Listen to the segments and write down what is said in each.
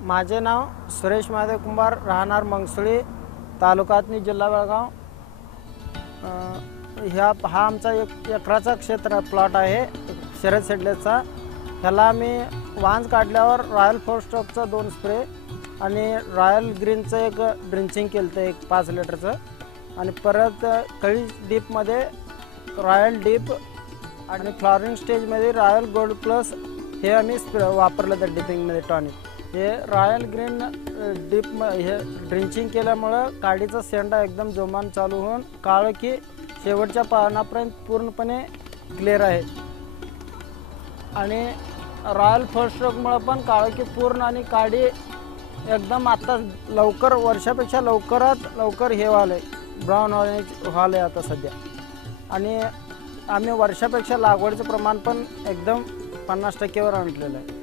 माझे नाव सुरेश महादेव कुंभार, राहणार मंगसुळी, तालुका अथणी, जिल्हा बेळगाव। हा आमचा 1 एकराचा क्षेत्र प्लॉट आहे शरद सेडलेचा। ह्याला आम्ही वांज काढल्यावर रॉयल 4 स्ट्रोकचा 2 स्प्रे आणि रॉयल ग्रीनचं एक ड्रिंचिंग केलं एक 5 लिटरचं, आणि परत कळी डीपमध्ये रॉयल डीप आणि फ्लॉवरिंग स्टेजमध्ये रॉयल गोल्ड प्लस हे आम्ही वापरलं त्या डिपिंगमध्ये टॉनिक। हे रॉयल ग्रीन डीप हे ड्रिंचिंग केल्यामुळं काडीचा शेंडा एकदम जोमान चालू होऊन काळोखी शेवटच्या पानापर्यंत पूर्णपणे क्लिअर आहे। आणि रॉयल 4 स्ट्रोकमुळं पण काळोखी पूर्ण आणि काडी एकदम आता लवकर वर्षापेक्षा लवकर हे व्हायलंय, ब्राऊन व्हायलंय आता सध्या। आणि आम्ही वर्षापेक्षा लागवडीचं प्रमाण पण एकदम 50% वर आणलेलं आहे।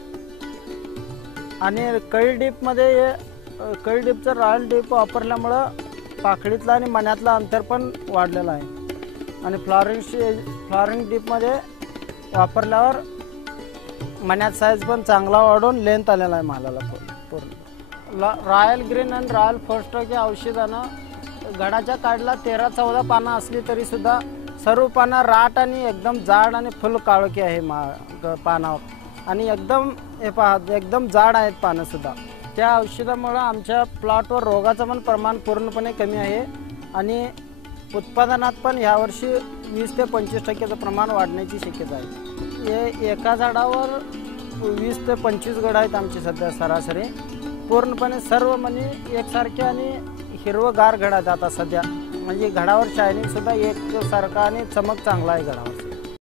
आणि कळी डीपमध्ये कळी डीपचं रॉयल डीप वापरल्यामुळं पाकळीतलं आणि मण्यातलं अंतर पण वाढलेलं आहे। आणि फ्लॉवरिंग डीपमध्ये वापरल्यावर मण्यात साईज पण चांगला वाढून लेंथ आलेला आहे मालाला पूर्ण। रॉयल ग्रीन आणि रॉयल 4 स्ट्रोक या औषधानं घडाच्या काडला 13-14 पानं असली तरीसुद्धा सर्व पानं राट आणि एकदम जाड आणि फुल काळोखी आहे पानावर। आणि एकदम हे पहा एकदम जाड आहेत पानंसुद्धा। त्या औषधामुळं आमच्या प्लॉटवर रोगाचं पण प्रमाण पूर्णपणे कमी आहे। आणि उत्पादनात पण यावर्षी 20 ते 25% प्रमाण वाढण्याची शक्यता आहे। हे एका झाडावर 20 ते 25 घड आहेत आमची सध्या सरासरी। पूर्णपणे सर्व म्हणजे एकसारखे आणि हिरवगार घड आहेत आता सध्या, म्हणजे घडावर शायनिंगसुद्धा एकसारखा आणि चमक चांगला आहे घडावर।